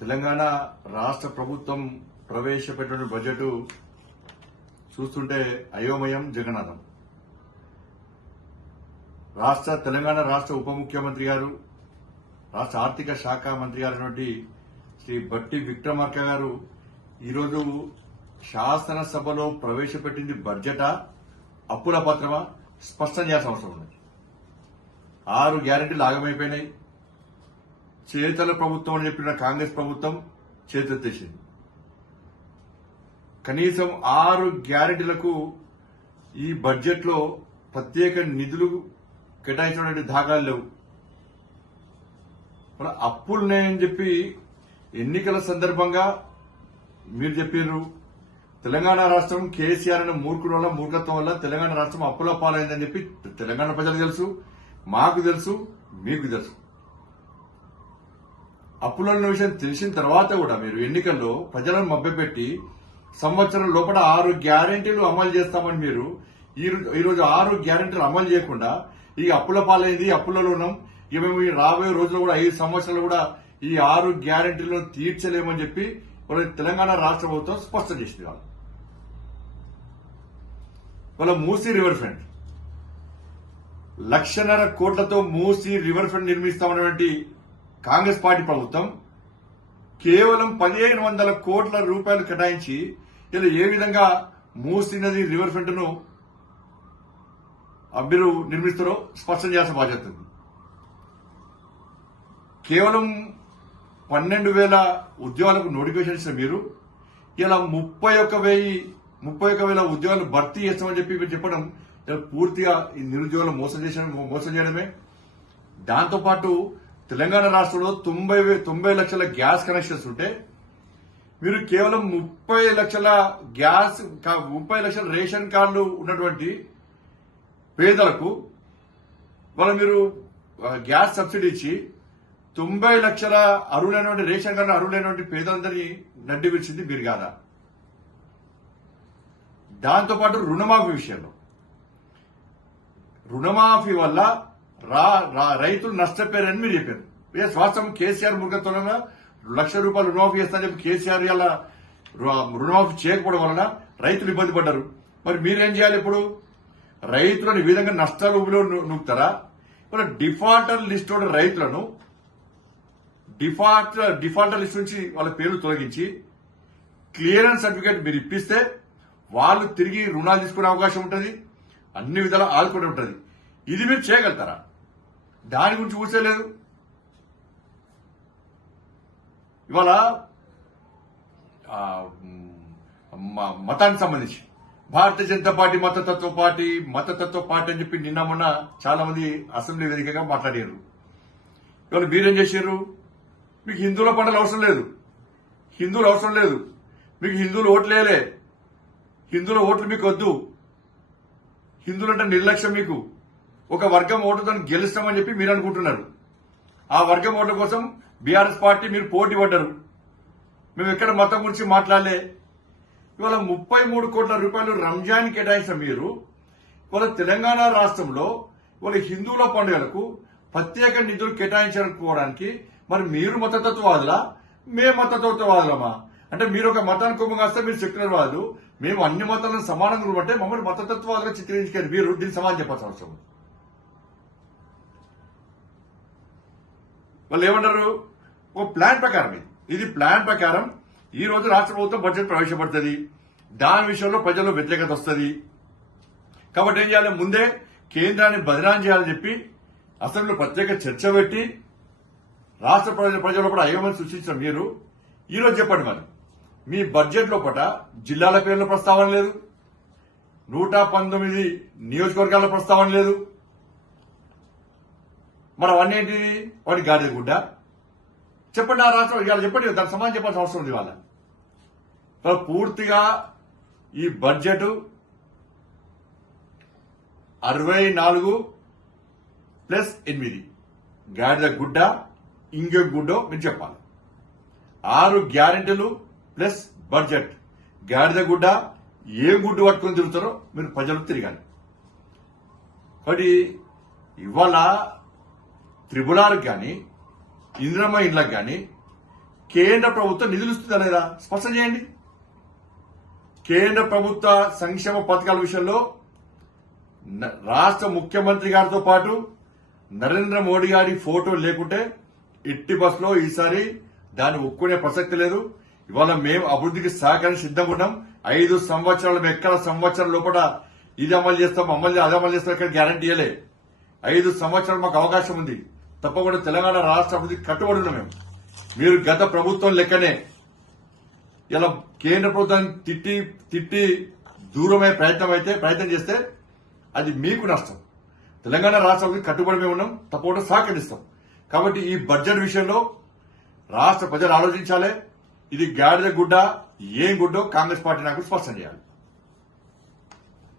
తెలంగాణ రాష్ట్ర ప్రభుత్వం ప్రవేశపెట్టిన బడ్జెట్ చూస్తుంటే అయోమయం జగన్నాథం. తెలంగాణ రాష్ట్ర ఉప ముఖ్యమంత్రి గారు, రాష్ట్ర ఆర్థిక శాఖ మంత్రి గారైనటువంటి శ్రీ బట్టి విక్రమార్క గారు ఈరోజు శాసనసభలో ప్రవేశపెట్టింది బడ్జెటా, అప్పుల పత్రమా స్పష్టం చేయాల్సిన అవసరం ఉంది. 6 గ్యారెంటీలు ఆగమైపోయినాయి. చేతల ప్రభుత్వం అని చెప్పిన కాంగ్రెస్ ప్రభుత్వం చేతెత్తేసింది. కనీసం 6 గ్యారెంటీలకు ఈ బడ్జెట్ లో ప్రత్యేక నిధులు కేటాయించినటువంటి దాఖలాలు లేవు. మన అప్పులున్నాయని చెప్పి ఎన్నికల సందర్భంగా మీరు చెప్పారు. తెలంగాణ రాష్ట్రం కేసీఆర్ అనే మూర్ఖుల వల్ల, మూర్ఖత్వం వల్ల తెలంగాణ రాష్ట్రం అప్పుల పాలైందని చెప్పి తెలంగాణ ప్రజలకు తెలుసు, మాకు తెలుసు, మీకు తెలుసు. అప్పుల విషయం తెలిసిన తర్వాత కూడా మీరు ఎన్నికల్లో ప్రజలను మభ్యపెట్టి సంవత్సరం లోపల 6 గ్యారెంటీలు అమలు చేస్తామని మీరు ఈరోజు 6 గ్యారెంటీలు అమలు చేయకుండా ఈ అప్పుల పాలైంది, అప్పులలో ఉన్నాం, ఇక మేము రాబోయే రోజుల్లో కూడా 5 సంవత్సరాలు కూడా ఈ 6 గ్యారెంటీలను తీర్చలేమని చెప్పి తెలంగాణ రాష్ట్ర ప్రభుత్వం స్పష్టం చేసింది. వాళ్ళ మూసీ రివర్ ఫ్రంట్ 1.5 లక్షల కోట్లతో మూసీ రివర్ ఫ్రంట్ నిర్మిస్తామన్నటువంటి కాంగ్రెస్ పార్టీ ప్రభుత్వం కేవలం 1500 కోట్ల రూపాయలు కేటాయించి ఇలా ఏ విధంగా మూసీ నది రివర్ ఫ్రంట్ ను మీరు నిర్మిస్తారో స్పష్టం చేయాల్సిన బాధ్యత ఉంది. కేవలం 12,000 ఉద్యోగాలకు నోటిఫికేషన్ ఇచ్చిన మీరు ఇలా 31,000 ఉద్యోగాలు భర్తీ చేస్తామని చెప్పి మీరు చెప్పడం పూర్తిగా ఈ నిరుద్యోగులు మోసం చేయడమే. దాంతోపాటు తెలంగాణ రాష్ట్రంలో 90 లక్షల గ్యాస్ కనెక్షన్స్ ఉంటే మీరు కేవలం 30 లక్షల రేషన్ కార్డులు ఉన్నటువంటి పేదలకు మీరు గ్యాస్ సబ్సిడీ ఇచ్చి 90 లక్షల అర్హులైనటువంటి రేషన్ కార్డు అర్హులైనటువంటి పేదలందరినీ నడ్డి విడిచింది మీరు కాదా? దాంతోపాటు రుణమాఫీ విషయంలో రుణమాఫీ వల్ల రైతులు నష్టపోయారని మీరు చెప్పారు. వాస్తవం కేసీఆర్ ముఖత్వంగా ₹1,00,000 రుణమాఫీ చేస్తానని చెప్పి కేసీఆర్ ఇలా రుణమాఫీ చేయకపోవడం వలన రైతులు ఇబ్బంది పడ్డారు. మరి మీరేం చేయాలి? ఇప్పుడు రైతులను ఈ విధంగా నష్టాలు ఊబిలో నూపుతారా? ఇప్పుడు డిఫాల్టర్ లిస్ట్ రైతులను డిఫాల్టర్ లిస్ట్ నుంచి వాళ్ళ పేర్లు తొలగించి క్లియరెన్స్ సర్టిఫికేట్ మీరు ఇప్పిస్తే వాళ్ళు తిరిగి రుణాలు తీసుకునే అవకాశం ఉంటుంది, అన్ని విధాలా ఆదుకుంటూ ఉంటుంది. ఇది మీరు చేయగలుగుతారా? దాని గురించి ఊసేలేదు. ఇవాళ మతానికి సంబంధించి భారతీయ జనతా పార్టీ మతతత్వ పార్టీ అని చెప్పి నిన్న మొన్న చాలా మంది అసెంబ్లీ వేదికగా మాట్లాడారు. ఇవాళ మీరేం చేశారు? మీకు హిందువుల పండుగలు అవసరం లేదు, మీకు హిందువులు ఓట్లేలే, హిందువుల ఓట్లు మీకు వద్దు, హిందువులంటే నిర్లక్ష్యం, మీకు ఒక వర్గం ఓటుతో గెలుస్తామని చెప్పి మీరు అనుకుంటున్నారు. ఆ వర్గం ఓట్ల కోసం బీఆర్ఎస్ పార్టీ మీరు పోటీ పడ్డారు. మేము ఎక్కడ మతం గురించి మాట్లాడలే. ఇవాళ 33 కోట్ల రూపాయలు రంజాన్ కేటాయించిన మీరు ఇవాళ తెలంగాణ రాష్ట్రంలో ఇవాళ హిందువుల పండుగలకు ప్రత్యేక నిధులు కేటాయించుకోవడానికి మరి మీరు మతతత్వవాదులా, మేము మతతత్వవాదులమా? అంటే మీరు ఒక మతానికి కొమ్ము కాస్తే మీరు సెక్యులర్ వాదు, మేము అన్ని మతాలను సమానంగా ఉంటే మమ్మల్ని మతతత్వాలుగా చిత్రించుకొని మీరు దీనికి సమాధానం చెప్పాల్సిన అవసరం. వాళ్ళు ఏమంటారు? ఓ ప్లాన్ ప్రకారం ఇది ప్లాన్ ప్రకారం ఈ రోజు రాష్ట్ర ప్రభుత్వం బడ్జెట్ ప్రవేశపెడుతుంది. దాని విషయంలో ప్రజల్లో వ్యతిరేకత వస్తుంది. కాబట్టి ఏం చేయాలి? ముందే కేంద్రాన్ని బదనాం చేయాలని చెప్పి అసెంబ్లీలో ప్రత్యేక చర్చ పెట్టి రాష్ట్ర ప్రజల కూడా అయోమయం సృష్టించిన మీరు ఈరోజు చెప్పండి, మరి మీ బడ్జెట్ లోపల జిల్లాల పేర్ల ప్రస్తావన లేదు, 119 నియోజకవర్గాల ప్రస్తావన లేదు. మరి అవన్నీ ఏంటి? వాడి గాడిద గుడ్డ. చెప్పండి, ఆ రాష్ట్రం ఇవాళ చెప్పండి, దానికి సమాధానం చెప్పాల్సిన అవసరం ఉంది. వాళ్ళ పూర్తిగా ఈ బడ్జెట్ 64+8 గాడిద గుడ్డ ఇంకే గుడ్డో మీరు చెప్పాలి. 6 గ్యారెంటీలు ప్లస్ బడ్జెట్ గాడిద గుడ్డ ఏ గుడ్డు పట్టుకొని తిరుగుతారో మీరు ప్రజలకు తిరగాలి. కాబట్టి ఇవాళ త్రిబులాలకు కానీ ఇంద్రమ్మ ఇండ్లకు కానీ కేంద్ర ప్రభుత్వం నిధులు ఇస్తుందా లేదా స్పష్టం చేయండి. కేంద్ర ప్రభుత్వ సంక్షేమ పథకాల విషయంలో రాష్ట్ర ముఖ్యమంత్రి గారితో పాటు నరేంద్ర మోడీ గారి ఫోటో లేకుంటే ఎట్టి బస్సులో ఈసారి దాన్ని ఒప్పుకునే ప్రసక్తి లేదు. ఇవాళ మేము అభివృద్ధికి సహకరించి సిద్ధంగా ఉన్నాం. 5 సంవత్సరాలు ఎక్కడ సంవత్సరం లోపల ఇది అమలు చేస్తాం అది అమలు చేస్తాం ఇక్కడ గ్యారంటీ ఇవ్వలే. 5 సంవత్సరాలు మాకు అవకాశం ఉంది. తప్పకుండా తెలంగాణ రాష్ట్ర అభివృద్ధికి కట్టుబడి ఉన్నాం మేము. మీరు గత ప్రభుత్వం లెక్కనే ఇలా కేంద్ర ప్రభుత్వాన్ని తిట్టి దూరమే ప్రయత్నం చేస్తే అది మీకు నష్టం. తెలంగాణ రాష్ట్ర అభివృద్ధికి కట్టుబడి మేము ఉన్నాం. తప్పకుండా సహకరిస్తాం. కాబట్టి ఈ బడ్జెట్ విషయంలో రాష్ట్ర ప్రజలు ఆలోచించాలి. ఇది గాడిద గుడ్డ ఏం గుడ్డో కాంగ్రెస్ పార్టీ నాకు స్పష్టం చేయాలి.